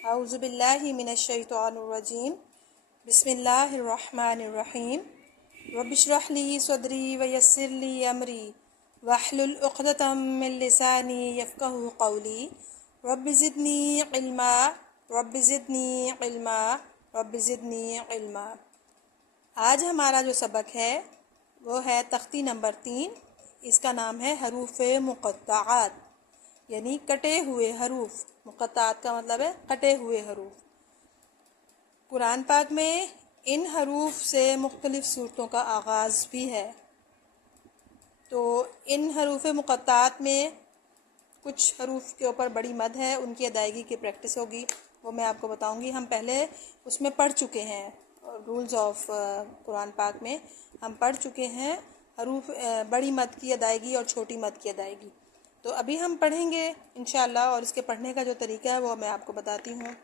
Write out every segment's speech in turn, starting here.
اعوذ باللہ من الشیطان الرجیم بسم اللہ الرحمن الرحیم رب اشرح لی صدری ویسر لی امری واحلل عقدۃ من لسانی یفقہوا قولی رب زدنی علما رب زدنی علما رب زدنی علما۔ آج ہمارا جو سبق ہے وہ ہے تختی نمبر 3۔ اس کا نام ہے حروف مقطعات، یعنی کٹے ہوئے حروف۔ مقطعات کا مطلب ہے کٹے ہوئے حروف۔ قرآن پاک میں ان حروف سے مختلف صورتوں کا آغاز بھی ہے، تو ان حروف مقطعات میں کچھ حروف کے اوپر بڑی مد ہے، ان کی ادائیگی کی پریکٹس ہوگی، وہ میں آپ کو بتاؤں گی۔ ہم پہلے اس میں پڑھ چکے ہیں، رولز آف قرآن پاک میں ہم پڑھ چکے ہیں حروف بڑی مد کی ادائیگی اور چھوٹی مد کی ادائیگی۔ تو ابھی ہم پڑھیں گے انشاءاللہ، اور اس کے پڑھنے کا جو طریقہ ہے وہ میں آپ کو بتاتی ہوں،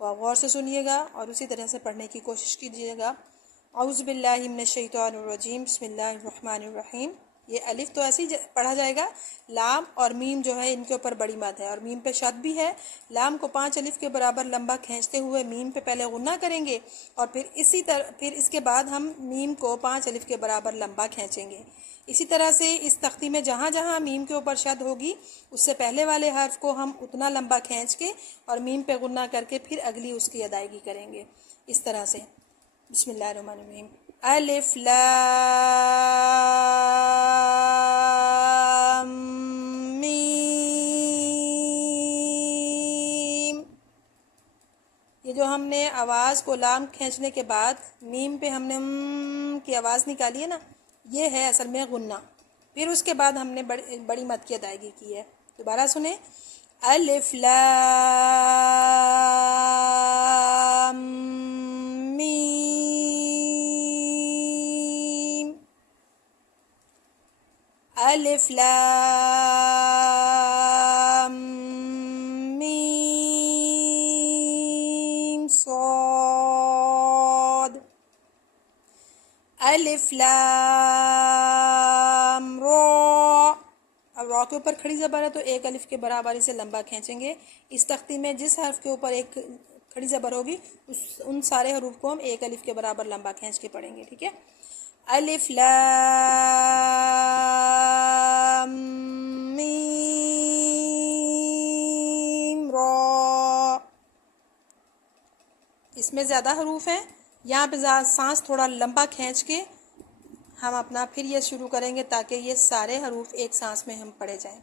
وہ آپ غور سے سنیے گا اور اسی طرح سے پڑھنے کی کوشش کیجیے گا۔ اعوذ باللہ من الشیطان الرجیم بسم اللہ الرحمن الرحیم۔ یہ الف تو ایسے ہی پڑھا جائے گا، لام اور میم جو ہے ان کے اوپر بڑی مد ہے، اور میم پہ شد بھی ہے۔ لام کو 5 الف کے برابر لمبا کھینچتے ہوئے میم پہ پہلے غنہ کریں گے، اور پھر اس کے بعد ہم میم کو 5 الف کے برابر لمبا کھینچیں گے۔ اسی طرح سے اس تختی میں جہاں جہاں میم کے اوپر شد ہوگی، اس سے پہلے والے حرف کو ہم اتنا لمبا کھینچ کے اور میم پہ غنہ کر کے پھر اگلی اس کی ادائیگی کریں گے، اس طرح سے۔ بسم اللہ الرحمن الرحیم۔ الف لام میم۔ یہ جو ہم نے آواز کو لام کھینچنے کے بعد میم پہ ہم نے کی آواز نکالی ہے نا، یہ ہے اصل میں غنہ۔ پھر اس کے بعد ہم نے بڑی مد کی ادائیگی کی ہے۔ دوبارہ سنیں، الف لام میم، الف لام میم صاد، الف لام را۔ اب را کے اوپر کھڑی زبر ہے تو ایک الف کے برابر اسے لمبا کھینچیں گے۔ اس تختی میں جس حرف کے اوپر ایک کھڑی زبر ہوگی ان سارے حروف کو ہم ایک الف کے برابر لمبا کھینچ کے پڑھیں گے، ٹھیک ہے۔ الف لام میم را۔ اس میں زیادہ حروف ہیں، یہاں پہ سانس تھوڑا لمبا کھینچ کے ہم اپنا پھر یہ شروع کریں گے تاکہ یہ سارے حروف ایک سانس میں ہم پڑھے جائیں۔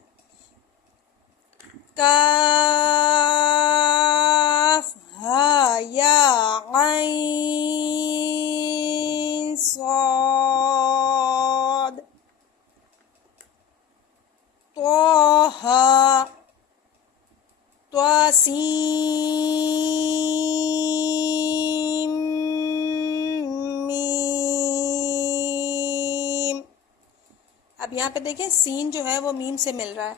کاف ہا یا عین صاد، طٰ سین میم۔ اب یہاں پہ دیکھیں سین جو ہے وہ میم سے مل رہا ہے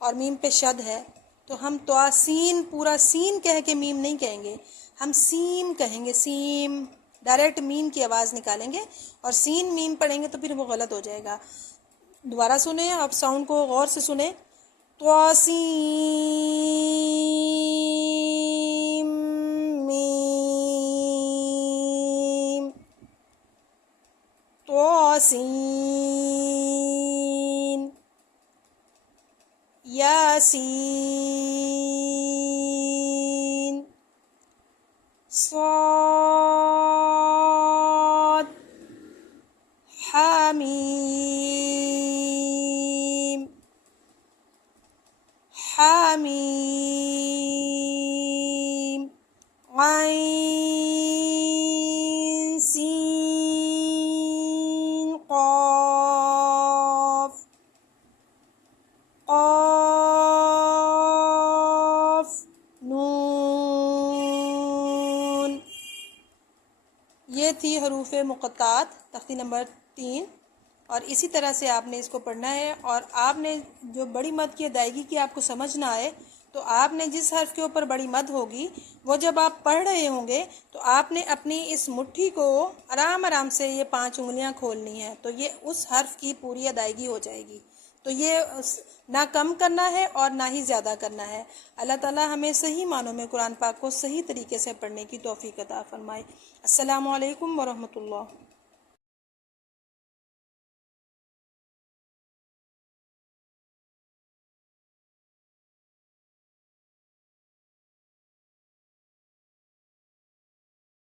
اور میم پہ شد ہے، تو ہم تواسین پورا سین کہہ کے میم نہیں کہیں گے، ہم سیم کہیں گے، سیم۔ ڈائریکٹ میم کی آواز نکالیں گے، اور سین میم پڑھیں گے تو پھر وہ غلط ہو جائے گا۔ دوبارہ سنیں، اب ساؤنڈ کو غور سے سنیں، تواسین میم، تواسین، یاسین، صاد، حامیم، حامیم، عین سین قاف، قاف نون۔ یہ تھی حروف مقطعات، تختی نمبر 3۔ اور اسی طرح سے آپ نے اس کو پڑھنا ہے، اور آپ نے جو بڑی مد کی ادائیگی کی آپ کو سمجھ نہ آئے تو آپ نے جس حرف کے اوپر بڑی مد ہوگی وہ جب آپ پڑھ رہے ہوں گے تو آپ نے اپنی اس مٹھی کو آرام آرام سے یہ 5 انگلیاں کھولنی ہیں، تو یہ اس حرف کی پوری ادائیگی ہو جائے گی۔ تو یہ نہ کم کرنا ہے اور نہ ہی زیادہ کرنا ہے۔ اللہ تعالیٰ ہمیں صحیح معنوں میں قرآن پاک کو صحیح طریقے سے پڑھنے کی توفیق عطا فرمائے۔ السلام علیکم ورحمۃ اللہ۔